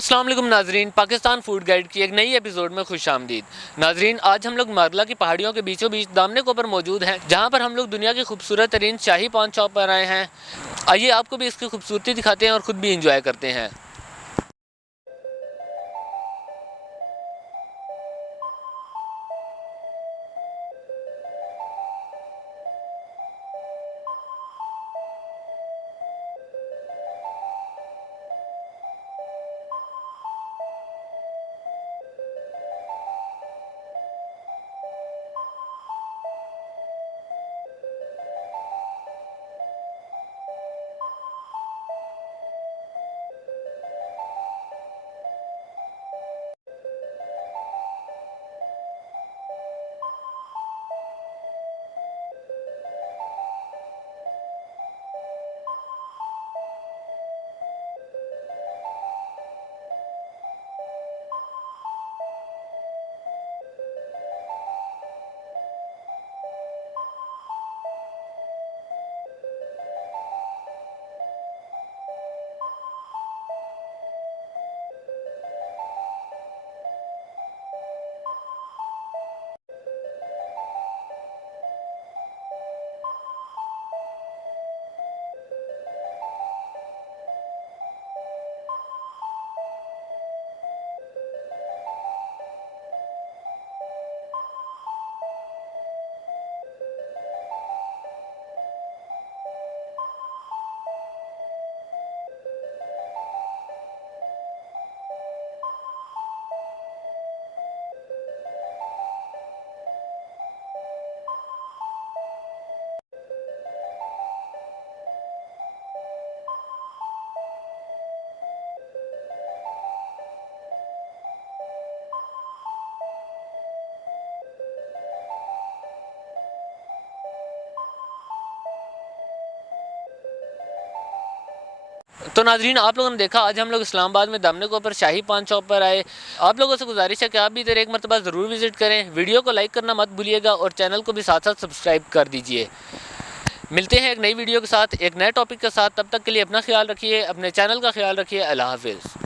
अस्सलाम वालेकुम नाजरीन, पाकिस्तान फूड गाइड की एक नई एपिसोड में खुश आमदीद। नाजरीन, आज हम लोग मारला की पहाड़ियों के बीचों बीच दामने को पर मौजूद हैं, जहां पर हम लोग दुनिया की खूबसूरत तरीन शाही पान शॉप पर आए हैं। आइए आपको भी इसकी खूबसूरती दिखाते हैं और ख़ुद भी इंजॉय करते हैं। तो नाजरीन, आप लोगों ने देखा आज हम लोग इस्लामाबाद में दामने के ऊपर शाही पान शॉप पर आए। आप लोगों से गुजारिश है कि आप भी इधर एक मरतबा ज़रूर विज़िट करें। वीडियो को लाइक करना मत भूलिएगा और चैनल को भी साथ साथ सब्सक्राइब कर दीजिए। मिलते हैं एक नई वीडियो के साथ, एक नए टॉपिक के साथ। तब तक के लिए अपना ख्याल रखिए, अपने चैनल का ख्याल रखिए। अल्लाह हाफिज़।